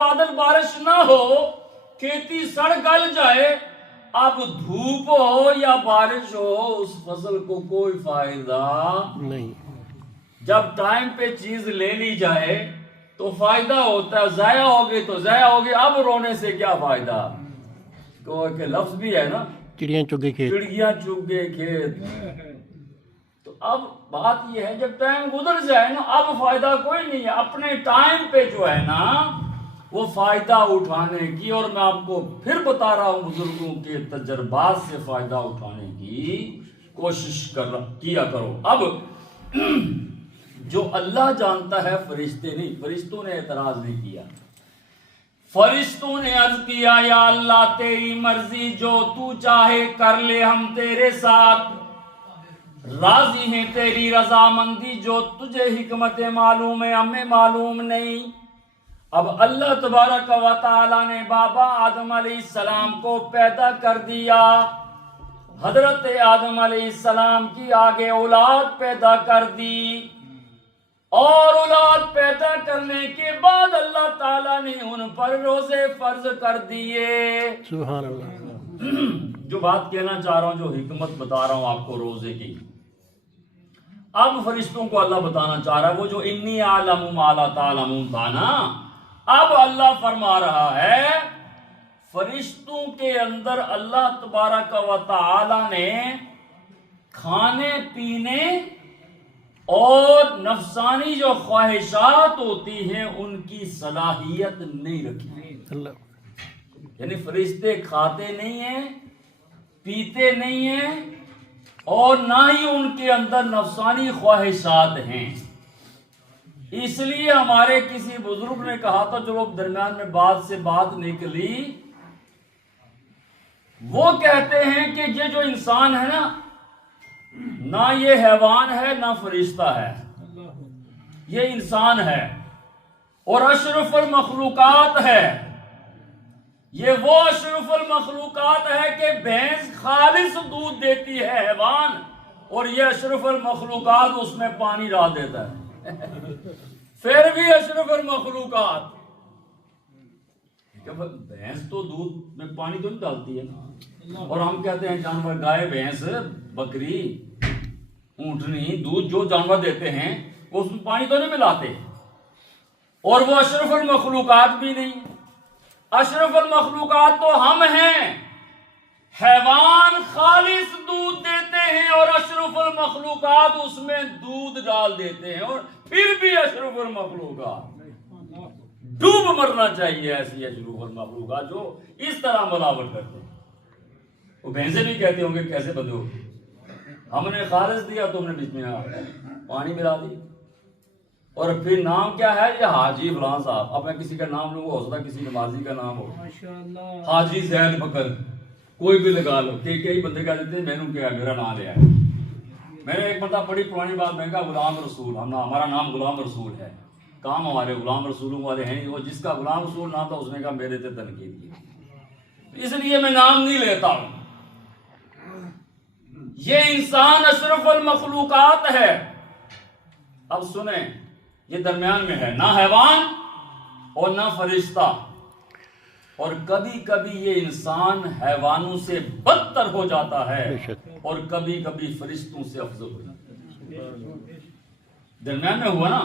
बादल बारिश ना हो, खेती सड़ गल जाए, अब धूप हो या बारिश हो उस फसल को कोई फायदा नहीं। जब टाइम पे चीज ले ली जाए तो फायदा होता है, जाया होगी तो जाया होगी, अब रोने से क्या फायदा। तो के लफ्ज भी है ना, चिड़िया चुग गई खेत। चिड़िया चुग गए खेत। तो अब बात यह है जब टाइम गुजर जाए ना, अब फायदा कोई नहीं है। अपने टाइम पे जो है ना वो फायदा उठाने की, और मैं आपको फिर बता रहा हूं बुजुर्गों के तजर्बात से फायदा उठाने की कोशिश किया करो। अब जो अल्लाह जानता है, फरिश्ते नहीं। फरिश्तों ने एतराज नहीं किया। फरिश्तों ने अर्ज किया, या अल्लाह तेरी मर्जी, जो तू चाहे कर ले, हम तेरे साथ राजी हैं, तेरी रजामंदी जो तुझे हिकमत मालूम है, हमें मालूम नहीं। अब अल्लाह तबारक व तआला ने बाबा आदम अलैहिस्सलाम को पैदा कर दिया। हजरत आदम अलैहिस्सलाम की आगे औलाद पैदा कर दी, और औलाद पैदा करने के बाद अल्लाह ताला ने उन पर रोजे फर्ज कर दिए। सुभान अल्लाह। जो बात कहना चाह रहा हूं, जो हिकमत बता रहा हूं आपको रोजे की, अब फरिश्तों को अल्लाह बताना चाह रहा है। वो जो इन्नी आलमु मा ला तालमून था ना, अब अल्लाह फरमा रहा है फरिश्तों के अंदर अल्लाह तबारक व तआला ने खाने पीने और नफसानी जो ख्वाहिशात होती हैं उनकी सलाहियत नहीं रखी। यानी फरिश्ते खाते नहीं हैं, पीते नहीं हैं, और ना ही उनके अंदर नफसानी ख्वाहिशात हैं। इसलिए हमारे किसी बुजुर्ग ने कहा था, चलो दरमियान में बात से बात निकली, वो कहते हैं कि ये जो इंसान है ना ये हैवान है ना फरिश्ता है, ये इंसान है और अशरफुल मखलूकात है। ये वो अशरफुल मखलूकात है कि भैंस खालिस दूध देती है हैवान, और ये अशरफुल मखलूकात उसमें पानी डाल देता है। फिर भी अशरफुल मखलूकात, भैंस तो दूध में पानी तो नहीं डालती है, और हम कहते हैं जानवर, गाय, भैंस, बकरी, ऊंटनी, दूध जो जानवर देते हैं वो उसमें पानी तो नहीं मिलाते, और वो अशरफुल मखलूकात भी नहीं। अशरफुल मखलूकात तो हम हैं। हैवान खालिस दूध देते हैं और अशरफुल मखलूकात उसमें दूध डाल देते हैं, और फिर भी अशरफुल मखलूकात। डूब मरना चाहिए ऐसी अशरफुल मखलूकात जो इस तरह मिलावट करते हैं। वो भैंसे भी कहते होंगे कैसे बंदे हो, हमने खारिज दिया, तुमने बीच में पानी मिला दी, और फिर नाम क्या है, ये हाजी फलां साहब। अब मैं किसी का नाम लूंगा, हो सकता किसी नमाजी का नाम हो, हाजी जैद बकर, कोई भी लगा लो। कई बंदे कह देते हैं मैंने क्या मेरा नाम लिया है। मैंने एक मतलब बड़ी पुरानी बात, मैं कहा गुलाम रसूल, हमारा नाम गुलाम रसूल है, काम हमारे गुलाम रसूलों वाले हैं। वो जिसका गुलाम रसूल नाम था उसने कहा मेरे से तनकीद की, इसलिए मैं नाम नहीं लेता हूं। ये इंसान अशरफुल मखलूकात है। अब सुने, ये दरमियान में है, ना हैवान और ना फरिश्ता, और कभी कभी ये इंसान हैवानों से बदतर हो जाता है, और कभी कभी फरिश्तों से अफजल हो जाता है। दरमियान में हुआ ना।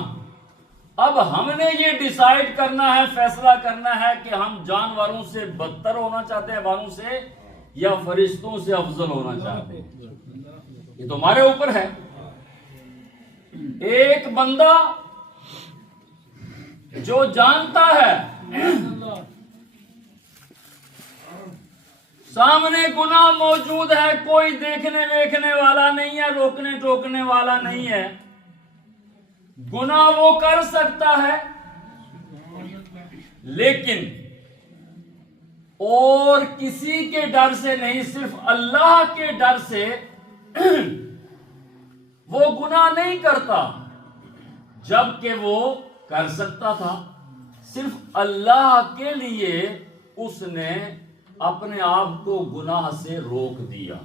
अब हमने ये डिसाइड करना है, फैसला करना है कि हम जानवरों से बदतर होना चाहते हैं, हैवानों से, या फरिश्तों से अफजल होना चाहते हैं। ये तो हमारे ऊपर है। एक बंदा जो जानता है सामने गुनाह मौजूद है, कोई देखने वेखने वाला नहीं है, रोकने टोकने वाला नहीं है, गुनाह वो कर सकता है, लेकिन और किसी के डर से नहीं, सिर्फ अल्लाह के डर से वो गुनाह नहीं करता, जबकि वो कर सकता था। सिर्फ अल्लाह के लिए उसने अपने आप को गुनाह से रोक दिया।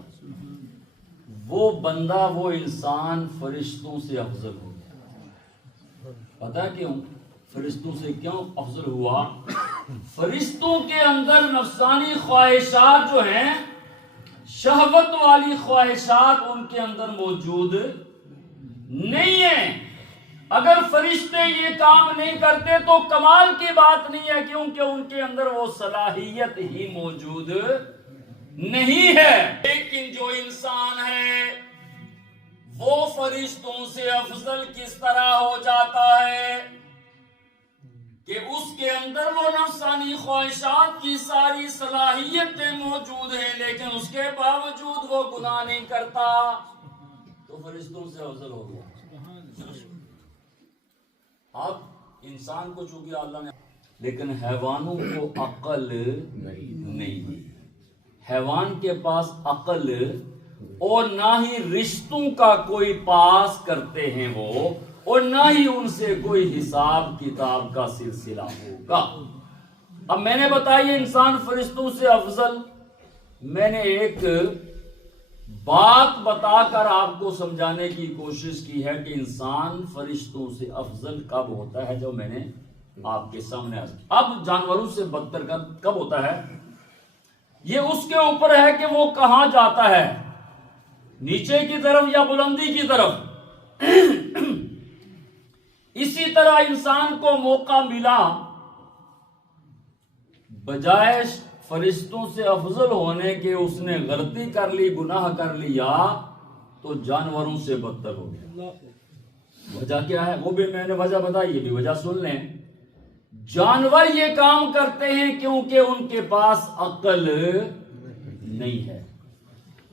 वो बंदा, वो इंसान फरिश्तों से अफजल हो गया। पता है क्यों? फरिश्तों से क्यों अफजल हुआ? फरिश्तों के अंदर नफसानी ख्वाहिशात जो हैं, शहवत वाली ख्वाहिशात उनके अंदर मौजूद नहीं है। अगर फरिश्ते ये काम नहीं करते तो कमाल की बात नहीं है, क्योंकि उनके अंदर वो सलाहियत ही मौजूद नहीं है। लेकिन जो इंसान है वो फरिश्तों से अफजल किस तरह हो जाता है कि उसके अंदर वो नफसानी ख्वाहिशात की सारी सलाहियतें मौजूद हैं, लेकिन उसके बावजूद वो गुनाह नहीं करता, तो फरिश्तों से अफजल हो गया। अब इंसान को चूंकि अल्लाह ने, लेकिन हैवानों को अक्ल नहीं दी। हैवान के पास अक्ल और ना ही रिश्तों का कोई पास करते हैं वो, और ना ही उनसे कोई हिसाब किताब का सिलसिला होगा। अब मैंने बताया इंसान फरिश्तों से अफजल, मैंने एक बात बताकर आपको समझाने की कोशिश की है कि इंसान फरिश्तों से अफजल कब होता है, जो मैंने आपके सामने अब जानवरों से बदतर कब होता है, ये उसके ऊपर है कि वो कहां जाता है, नीचे की तरफ या बुलंदी की तरफ। इसी तरह इंसान को मौका मिला बजाय फरिश्तों से अफजल होने के, उसने गलती कर ली, गुनाह कर लिया, तो जानवरों से बदतर हो गया। वजह क्या है वो भी मैंने वजह बताई, ये भी वजह सुन लें। जानवर ये काम करते हैं क्योंकि उनके पास अक्ल नहीं है।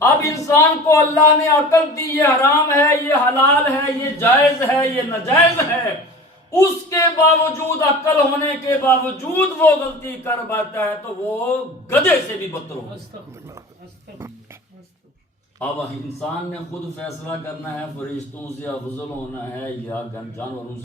अब इंसान को अल्लाह ने अक्ल दी, ये हराम है, ये हलाल है, ये जायज है, ये नाजायज है, उसके बावजूद, अक्ल होने के बावजूद वो गलती कर बैठता है, तो वो गधे से भी बदतर हो। अब इंसान ने खुद फैसला करना है फरिश्तों से अफजल होना है या जानवरों से।